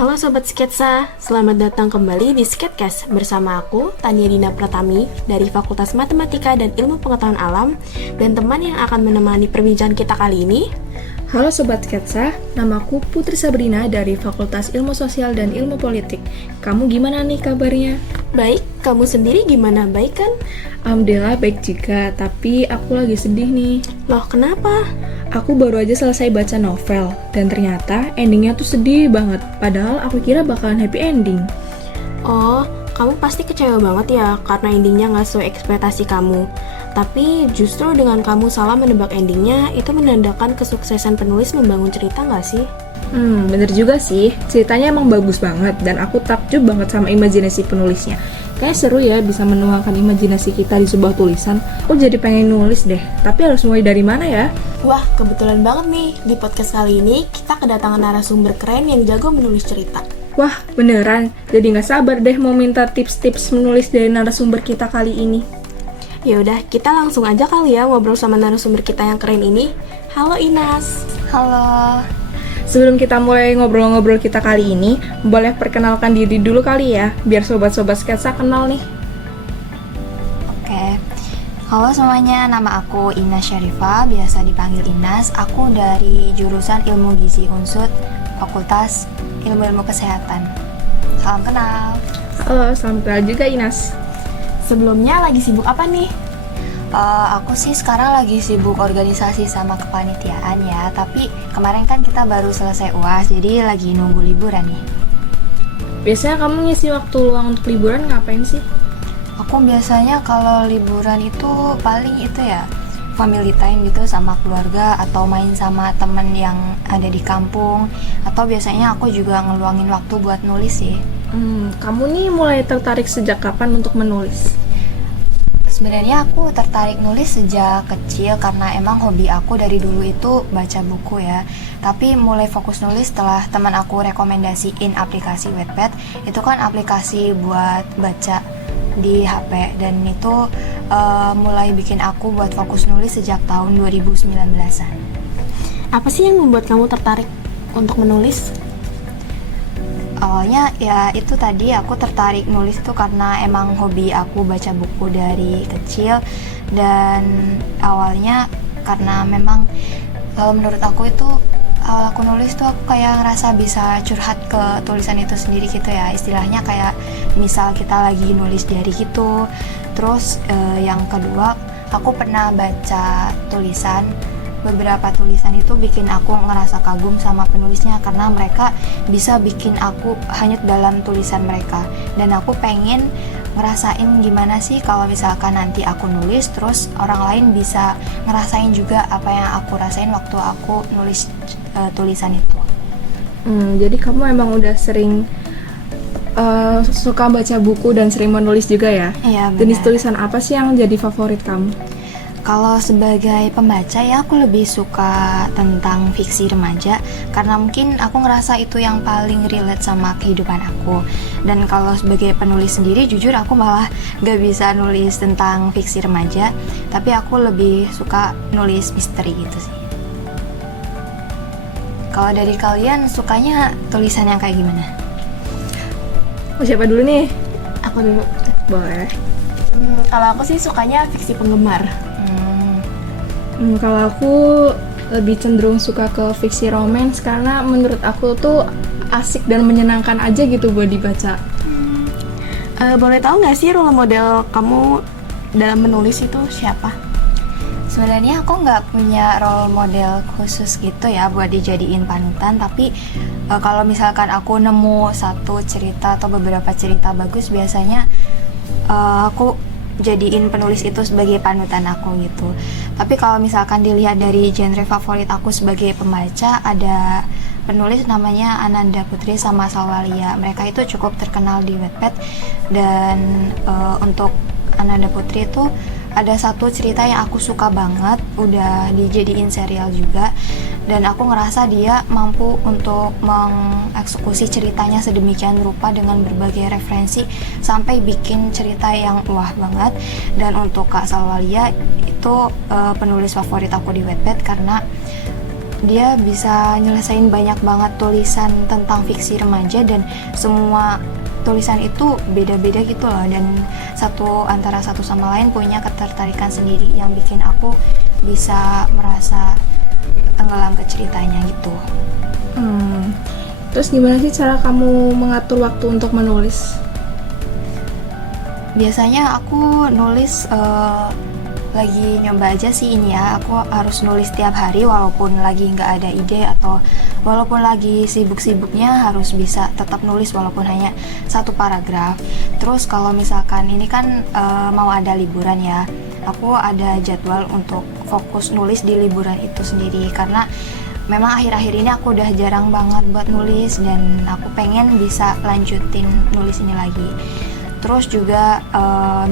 Halo Sobat Sketsa, selamat datang kembali di Sketcast bersama aku, Tania Dina Pratami dari Fakultas Matematika dan Ilmu Pengetahuan Alam dan teman yang akan menemani perbincangan kita kali ini. Halo Sobat Sketsa, namaku Putri Sabrina dari Fakultas Ilmu Sosial dan Ilmu Politik. Kamu gimana nih kabarnya? Baik, kamu sendiri gimana? Baik kan? Alhamdulillah baik juga, tapi aku lagi sedih nih. Loh, kenapa? Aku baru aja selesai baca novel, dan ternyata endingnya tuh sedih banget. Padahal aku kira bakalan happy ending. Oh, kamu pasti kecewa banget ya karena endingnya nggak sesuai ekspektasi kamu. Tapi justru dengan kamu salah menebak endingnya, itu menandakan kesuksesan penulis membangun cerita nggak sih? Bener juga sih. Ceritanya emang bagus banget, dan aku takjub banget sama imajinasi penulisnya. Kayak seru ya bisa menuangkan imajinasi kita di sebuah tulisan. Aku jadi pengen nulis deh, tapi harus mulai dari mana ya? Wah, kebetulan banget nih, di podcast kali ini kita kedatangan narasumber keren yang jago menulis cerita. Wah, beneran. Jadi nggak sabar deh mau minta tips-tips menulis dari narasumber kita kali ini. Ya udah, kita langsung aja kali ya ngobrol sama narasumber kita yang keren ini. Halo Inas. Halo. Sebelum kita mulai ngobrol-ngobrol kita kali ini, boleh perkenalkan diri dulu kali ya, biar sobat-sobat sketsa kenal nih. Oke. Halo semuanya, nama aku Inas Syarifah, biasa dipanggil Inas. Aku dari jurusan Ilmu Gizi Unsud, Fakultas Ilmu-Ilmu Kesehatan. Salam kenal. Halo, salam kenal juga Inas. Sebelumnya lagi sibuk apa nih? Aku sih sekarang lagi sibuk organisasi sama kepanitiaan ya. Tapi kemarin kan kita baru selesai UAS, jadi lagi nunggu liburan nih. Biasanya kamu ngisi waktu luang untuk liburan ngapain sih? Aku biasanya kalau liburan itu paling itu ya family time gitu sama keluarga, atau main sama temen yang ada di kampung, atau biasanya aku juga ngeluangin waktu buat nulis sih. Kamu nih mulai tertarik sejak kapan untuk menulis? Sebenarnya aku tertarik nulis sejak kecil karena emang hobi aku dari dulu itu baca buku ya. Tapi mulai fokus nulis setelah teman aku rekomendasiin aplikasi Wattpad. Itu kan aplikasi buat baca di HP, dan itu mulai bikin aku buat fokus nulis sejak tahun 2019-an. Apa sih yang membuat kamu tertarik untuk menulis? Awalnya ya itu tadi, aku tertarik nulis tuh karena emang hobi aku baca buku dari kecil. Dan awalnya karena memang kalau menurut aku itu awal aku nulis tuh aku kayak ngerasa bisa curhat ke tulisan itu sendiri gitu ya. Istilahnya kayak misal kita lagi nulis diary gitu. Terus yang kedua, aku pernah baca tulisan. Beberapa tulisan itu bikin aku ngerasa kagum sama penulisnya karena mereka bisa bikin aku hanyut dalam tulisan mereka. Dan aku pengen ngerasain gimana sih kalau misalkan nanti aku nulis terus orang lain bisa ngerasain juga apa yang aku rasain waktu aku nulis tulisan itu. Jadi kamu emang udah sering suka baca buku dan sering menulis juga ya? Iya, benar. Jenis tulisan apa sih yang jadi favorit kamu? Kalau sebagai pembaca ya aku lebih suka tentang fiksi remaja karena mungkin aku ngerasa itu yang paling relate sama kehidupan aku. Dan kalau sebagai penulis sendiri jujur aku malah gak bisa nulis tentang fiksi remaja, tapi aku lebih suka nulis misteri gitu sih. Kalau dari kalian sukanya tulisan yang kayak gimana? Siapa dulu nih? Aku dulu. Boleh. Kalau aku sih sukanya fiksi penggemar. Kalau aku lebih cenderung suka ke fiksi romance karena menurut aku tuh asik dan menyenangkan aja gitu buat dibaca. Boleh tahu nggak sih role model kamu dalam menulis itu siapa? Sebenarnya aku nggak punya role model khusus gitu ya buat dijadiin panutan, tapi kalau misalkan aku nemu satu cerita atau beberapa cerita bagus, biasanya aku jadiin penulis itu sebagai panutan aku gitu. Tapi kalau misalkan dilihat dari genre favorit aku sebagai pembaca, ada penulis namanya Ananda Putri sama Salwalia. Mereka itu cukup terkenal di Wattpad. Dan untuk Ananda Putri itu ada satu cerita yang aku suka banget, udah dijadiin serial juga. Dan aku ngerasa dia mampu untuk mengeksekusi ceritanya sedemikian rupa dengan berbagai referensi sampai bikin cerita yang wah banget. Dan untuk Kak Salwalia itu penulis favorit aku di Wattpad karena dia bisa nyelesain banyak banget tulisan tentang fiksi remaja, dan semua tulisan itu beda-beda gitu loh, dan antara satu sama lain punya ketertarikan sendiri yang bikin aku bisa merasa tenggelam ke ceritanya gitu. Terus gimana sih cara kamu mengatur waktu untuk menulis? Biasanya aku nulis lagi nyoba aja sih ini ya, aku harus nulis tiap hari walaupun lagi nggak ada ide atau walaupun lagi sibuk-sibuknya harus bisa tetap nulis walaupun hanya satu paragraf. Terus kalau misalkan ini kan mau ada liburan ya, aku ada jadwal untuk fokus nulis di liburan itu sendiri, karena memang akhir-akhir ini aku udah jarang banget buat nulis dan aku pengen bisa lanjutin nulis ini lagi. Terus juga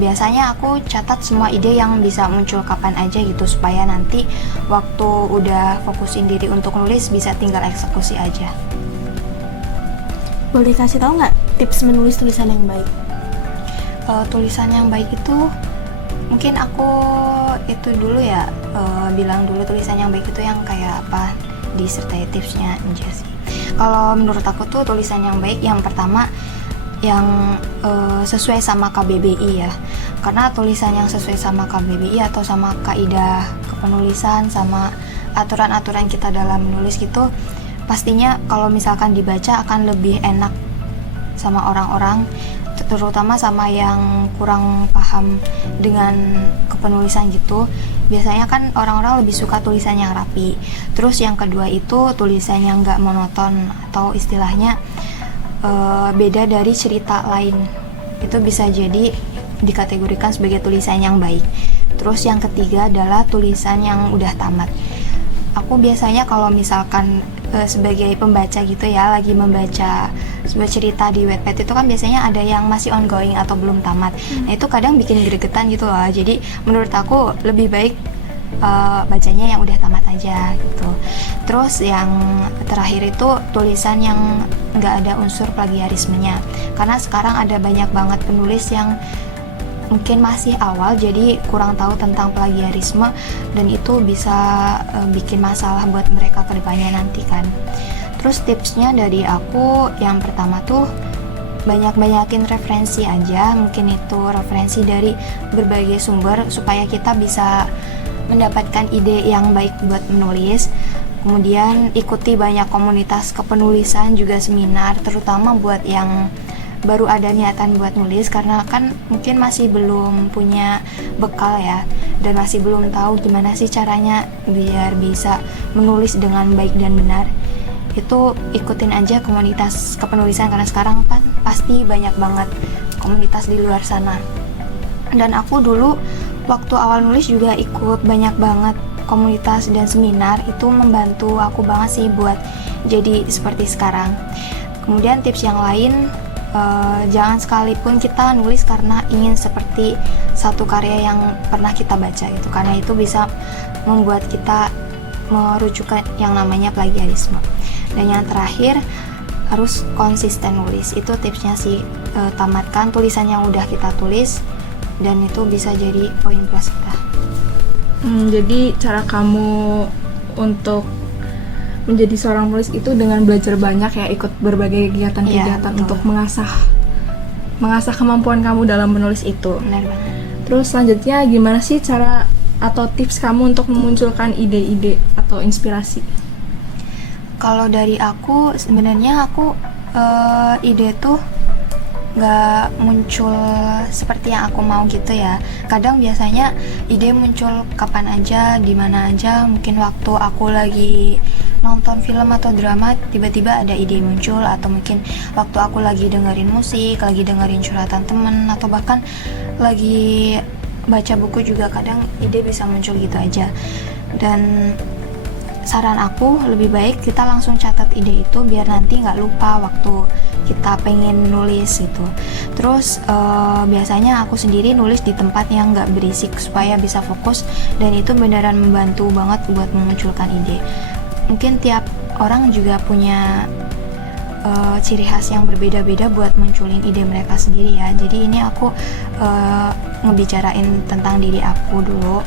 biasanya aku catat semua ide yang bisa muncul kapan aja gitu, supaya nanti waktu udah fokusin diri untuk nulis bisa tinggal eksekusi aja. Boleh kasih tahu nggak tips menulis tulisan yang baik? Tulisan yang baik itu mungkin aku itu dulu ya, bilang dulu tulisan yang baik itu yang kayak apa, disertai tipsnya aja sih. Kalau menurut aku tuh tulisan yang baik yang pertama yang sesuai sama KBBI ya, karena tulisan yang sesuai sama KBBI atau sama kaidah kepenulisan sama aturan-aturan kita dalam menulis gitu, pastinya kalau misalkan dibaca akan lebih enak sama orang-orang, terutama sama yang kurang paham dengan kepenulisan gitu. Biasanya kan orang-orang lebih suka tulisan yang rapi. Terus yang kedua itu tulisan yang nggak monoton atau istilahnya beda dari cerita lain, itu bisa jadi dikategorikan sebagai tulisan yang baik. Terus yang ketiga adalah tulisan yang udah tamat. Aku biasanya kalau misalkan sebagai pembaca gitu ya, lagi membaca sebuah cerita di Wattpad itu kan biasanya ada yang masih ongoing atau belum tamat. Nah itu kadang bikin gregetan gitu loh. Jadi menurut aku lebih baik bacanya yang udah tamat aja gitu. Terus yang terakhir itu tulisan yang nggak ada unsur plagiarismenya, karena sekarang ada banyak banget penulis yang mungkin masih awal jadi kurang tahu tentang plagiarisme, dan itu bisa bikin masalah buat mereka ke depannya nanti kan. Terus tipsnya dari aku yang pertama tuh banyak-banyakin referensi aja, mungkin itu referensi dari berbagai sumber supaya kita bisa mendapatkan ide yang baik buat menulis. Kemudian ikuti banyak komunitas kepenulisan, juga seminar, terutama buat yang baru ada niatan buat nulis, karena kan mungkin masih belum punya bekal ya, dan masih belum tahu gimana sih caranya biar bisa menulis dengan baik dan benar. Itu ikutin aja komunitas kepenulisan, karena sekarang kan pasti banyak banget komunitas di luar sana. Dan aku dulu waktu awal nulis juga ikut banyak banget komunitas dan seminar, itu membantu aku banget sih buat jadi seperti sekarang. Kemudian tips yang lain, jangan sekalipun kita nulis karena ingin seperti satu karya yang pernah kita baca gitu, karena itu bisa membuat kita merujuk ke yang namanya plagiarisme. Dan yang terakhir, harus konsisten nulis. Itu tipsnya sih, tamatkan tulisan yang udah kita tulis, dan itu bisa jadi poin plus kita. Jadi cara kamu untuk menjadi seorang penulis itu dengan belajar banyak ya, ikut berbagai kegiatan-kegiatan untuk mengasah kemampuan kamu dalam menulis itu. Benar banget. Terus selanjutnya gimana sih cara atau tips kamu untuk memunculkan ide-ide atau inspirasi? Kalau dari aku sebenarnya aku ide tuh nggak muncul seperti yang aku mau gitu ya. Kadang biasanya ide muncul kapan aja, di mana aja. Mungkin waktu aku lagi nonton film atau drama tiba-tiba ada ide muncul, atau mungkin waktu aku lagi dengerin musik, lagi dengerin curhatan temen, atau bahkan lagi baca buku juga kadang ide bisa muncul gitu aja. Dan saran aku lebih baik kita langsung catat ide itu biar nanti nggak lupa waktu kita pengen nulis gitu. Terus biasanya aku sendiri nulis di tempat yang nggak berisik supaya bisa fokus, dan itu beneran membantu banget buat memunculkan ide. Mungkin tiap orang juga punya ciri khas yang berbeda-beda buat munculin ide mereka sendiri ya. Jadi ini aku ngebicarain tentang diri aku dulu.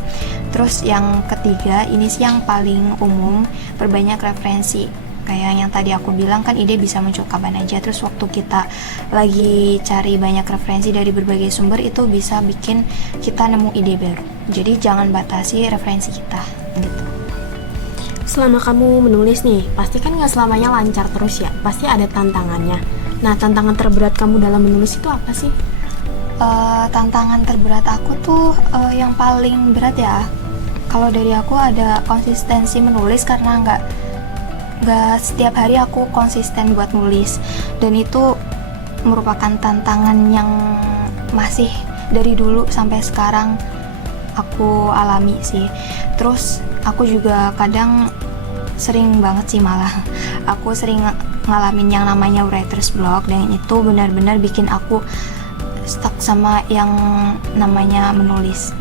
Terus yang ketiga, ini sih yang paling umum, perbanyak referensi. Kayak yang tadi aku bilang kan, ide bisa muncul kapan aja. Terus waktu kita lagi cari banyak referensi dari berbagai sumber, itu bisa bikin kita nemu ide baru. Jadi jangan batasi referensi kita gitu. Selama kamu menulis nih, pasti kan nggak selamanya lancar terus ya, pasti ada tantangannya. Nah, tantangan terberat kamu dalam menulis itu apa sih? Tantangan terberat aku tuh yang paling berat ya, kalau dari aku ada konsistensi menulis, karena nggak setiap hari aku konsisten buat nulis, dan itu merupakan tantangan yang masih dari dulu sampai sekarang aku alami sih. Terus aku juga kadang sering banget sih, malah aku sering ngalamin yang namanya writer's block, dan itu benar-benar bikin aku stuck sama yang namanya menulis.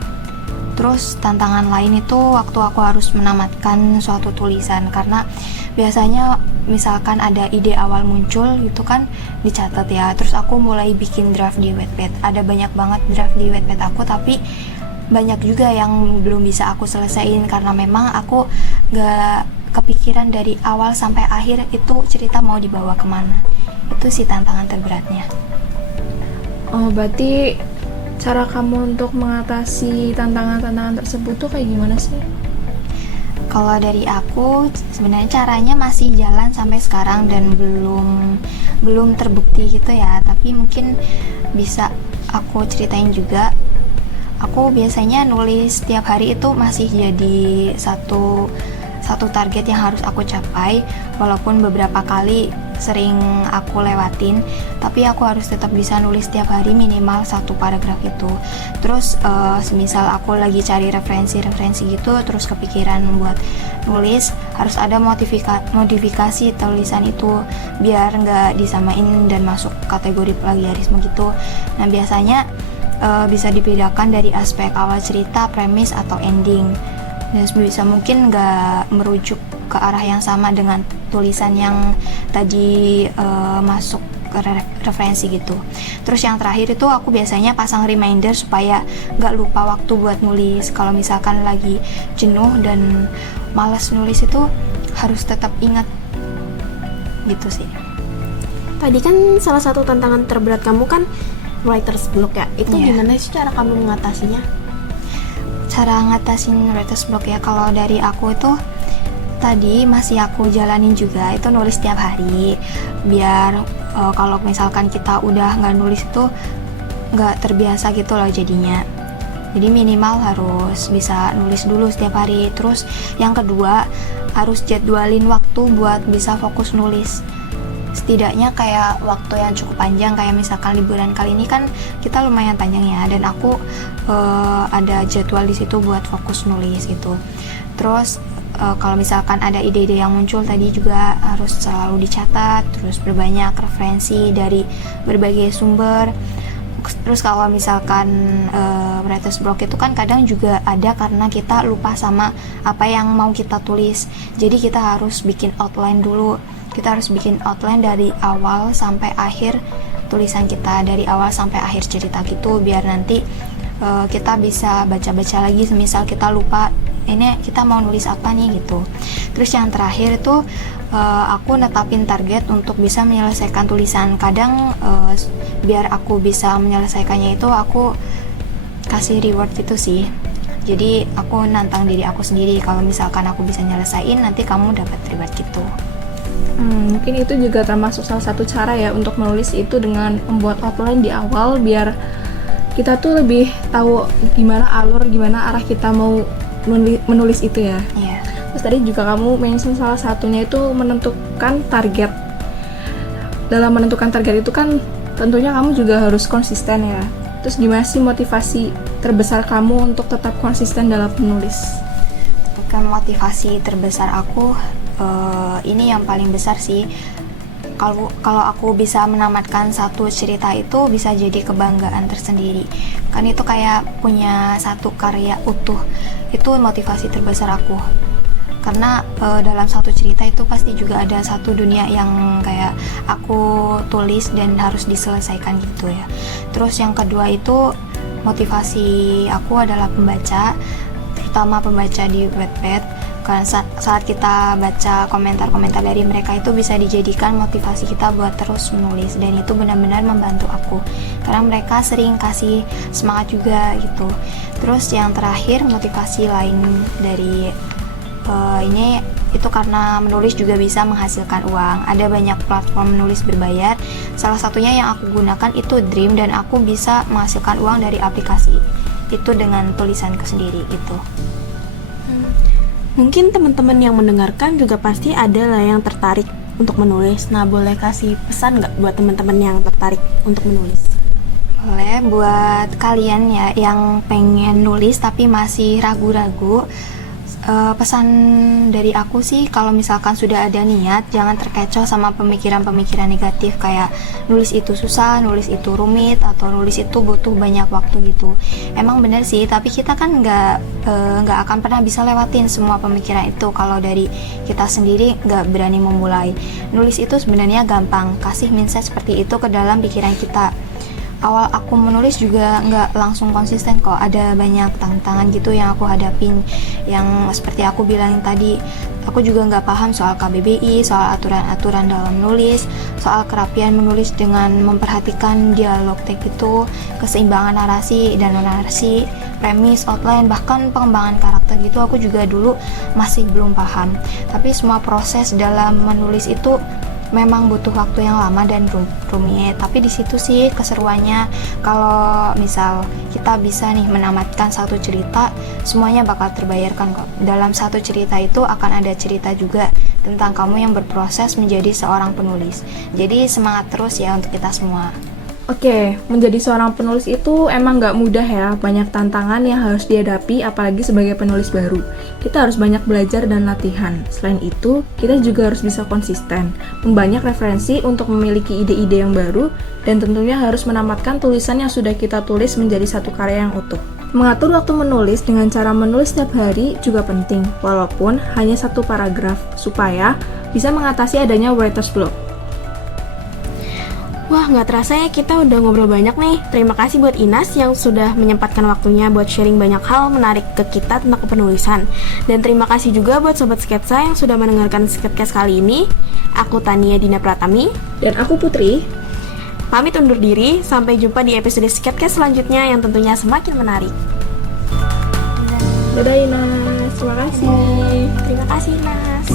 Terus tantangan lain itu waktu aku harus menamatkan suatu tulisan, karena biasanya misalkan ada ide awal muncul gitu kan dicatat ya, terus aku mulai bikin draft di Wattpad. Ada banyak banget draft di Wattpad aku, tapi banyak juga yang belum bisa aku selesaiin karena memang aku gak kepikiran dari awal sampai akhir itu cerita mau dibawa kemana. Itu sih tantangan terberatnya. Oh, berarti cara kamu untuk mengatasi tantangan-tantangan tersebut tuh kayak gimana sih? Kalau dari aku sebenarnya caranya masih jalan sampai sekarang dan belum terbukti gitu ya, tapi mungkin bisa aku ceritain juga. Aku biasanya nulis setiap hari itu masih jadi satu target yang harus aku capai, walaupun beberapa kali sering aku lewatin, tapi aku harus tetap bisa nulis setiap hari minimal 1 paragraf itu. Terus semisal aku lagi cari referensi gitu, terus kepikiran buat nulis, harus ada modifikasi tulisan itu biar nggak disamain dan masuk kategori plagiarisme gitu. Nah, biasanya bisa dibedakan dari aspek awal cerita, premis, atau ending, dan bisa mungkin nggak merujuk ke arah yang sama dengan tulisan yang tadi masuk ke referensi gitu. Terus yang terakhir itu aku biasanya pasang reminder supaya nggak lupa waktu buat nulis. Kalau misalkan lagi jenuh dan malas nulis itu harus tetap ingat gitu sih. Tadi kan salah satu tantangan terberat kamu kan writer's block ya. Itu gimana sih cara kamu mengatasinya? Cara ngatasin writer's block ya, kalau dari aku itu tadi masih aku jalanin juga, itu nulis setiap hari biar kalau misalkan kita udah nggak nulis itu nggak terbiasa gitu loh jadinya. Jadi minimal harus bisa nulis dulu setiap hari. Terus yang kedua, harus jadwalin waktu buat bisa fokus nulis. Setidaknya kayak waktu yang cukup panjang, kayak misalkan liburan kali ini kan kita lumayan panjang ya, dan aku ada jadwal di situ buat fokus nulis gitu. Terus kalau misalkan ada ide-ide yang muncul tadi juga harus selalu dicatat, terus berbanyak referensi dari berbagai sumber. Terus kalau misalkan writer's block itu kan kadang juga ada karena kita lupa sama apa yang mau kita tulis, jadi kita harus bikin outline dulu. Kita harus bikin outline dari awal sampai akhir tulisan kita, dari awal sampai akhir cerita gitu, biar nanti kita bisa baca-baca lagi semisal kita lupa ini kita mau nulis apa nih gitu. Terus yang terakhir itu aku netapin target untuk bisa menyelesaikan tulisan. Kadang biar aku bisa menyelesaikannya itu aku kasih reward gitu sih. Jadi aku nantang diri aku sendiri, kalau misalkan aku bisa nyelesain nanti kamu dapat reward gitu. Mungkin itu juga termasuk salah satu cara ya untuk menulis itu, dengan membuat outline di awal biar kita tuh lebih tahu gimana alur, gimana arah kita mau menulis itu ya. Iya. Terus tadi juga kamu mention salah satunya itu menentukan target. Dalam menentukan target itu kan tentunya kamu juga harus konsisten ya. Terus gimana sih motivasi terbesar kamu untuk tetap konsisten dalam menulis? Bukan motivasi terbesar aku, ini yang paling besar sih. Kalau aku bisa menamatkan satu cerita itu bisa jadi kebanggaan tersendiri. Kan itu kayak punya satu karya utuh. Itu motivasi terbesar aku. karena dalam satu cerita itu pasti juga ada satu dunia yang kayak aku tulis dan harus diselesaikan gitu ya. Terus yang kedua itu motivasi aku adalah pembaca, terutama pembaca di Wattpad. Karena saat kita baca komentar-komentar dari mereka itu bisa dijadikan motivasi kita buat terus menulis, dan itu benar-benar membantu aku karena mereka sering kasih semangat juga gitu. Terus yang terakhir motivasi lain dari ini itu karena menulis juga bisa menghasilkan uang. Ada banyak platform menulis berbayar, salah satunya yang aku gunakan itu Dream, dan aku bisa menghasilkan uang dari aplikasi itu dengan tulisanku sendiri gitu. Mungkin teman-teman yang mendengarkan juga pasti ada lah yang tertarik untuk menulis. Nah, boleh kasih pesan nggak buat teman-teman yang tertarik untuk menulis? Boleh, buat kalian ya yang pengen nulis tapi masih ragu-ragu, pesan dari aku sih, kalau misalkan sudah ada niat, jangan terkecoh sama pemikiran-pemikiran negatif kayak nulis itu susah, nulis itu rumit, atau nulis itu butuh banyak waktu gitu. Emang bener sih, tapi kita kan nggak akan pernah bisa lewatin semua pemikiran itu kalau dari kita sendiri nggak berani memulai. Nulis itu sebenarnya gampang, kasih mindset seperti itu ke dalam pikiran kita. Awal aku menulis juga nggak langsung konsisten kok, ada banyak tantangan gitu yang aku hadapin, yang seperti aku bilangin tadi, aku juga nggak paham soal KBBI, soal aturan-aturan dalam nulis, soal kerapian menulis dengan memperhatikan dialog teks itu, keseimbangan narasi dan non-narasi, premis, outline, bahkan pengembangan karakter gitu aku juga dulu masih belum paham. Tapi semua proses dalam menulis itu memang butuh waktu yang lama dan rumit, tapi di situ sih keseruannya. Kalau misal kita bisa nih menamatkan satu cerita, semuanya bakal terbayarkan kok. Dalam satu cerita itu akan ada cerita juga tentang kamu yang berproses menjadi seorang penulis. Jadi semangat terus ya untuk kita semua. Oke, menjadi seorang penulis itu emang nggak mudah ya, banyak tantangan yang harus dihadapi apalagi sebagai penulis baru. Kita harus banyak belajar dan latihan. Selain itu, kita juga harus bisa konsisten, membanyak referensi untuk memiliki ide-ide yang baru, dan tentunya harus menamatkan tulisan yang sudah kita tulis menjadi satu karya yang utuh. Mengatur waktu menulis dengan cara menulis setiap hari juga penting, walaupun hanya satu paragraf, supaya bisa mengatasi adanya writer's block. Wah, nggak terasa ya kita udah ngobrol banyak nih. Terima kasih buat Inas yang sudah menyempatkan waktunya buat sharing banyak hal menarik ke kita tentang kepenulisan. Dan terima kasih juga buat Sobat Sketsa yang sudah mendengarkan Sketcast kali ini. Aku Tania Dina Pratami. Dan aku Putri. Pamit undur diri, sampai jumpa di episode Sketcast selanjutnya yang tentunya semakin menarik. Dadah Inas, terima kasih. Terima kasih Inas.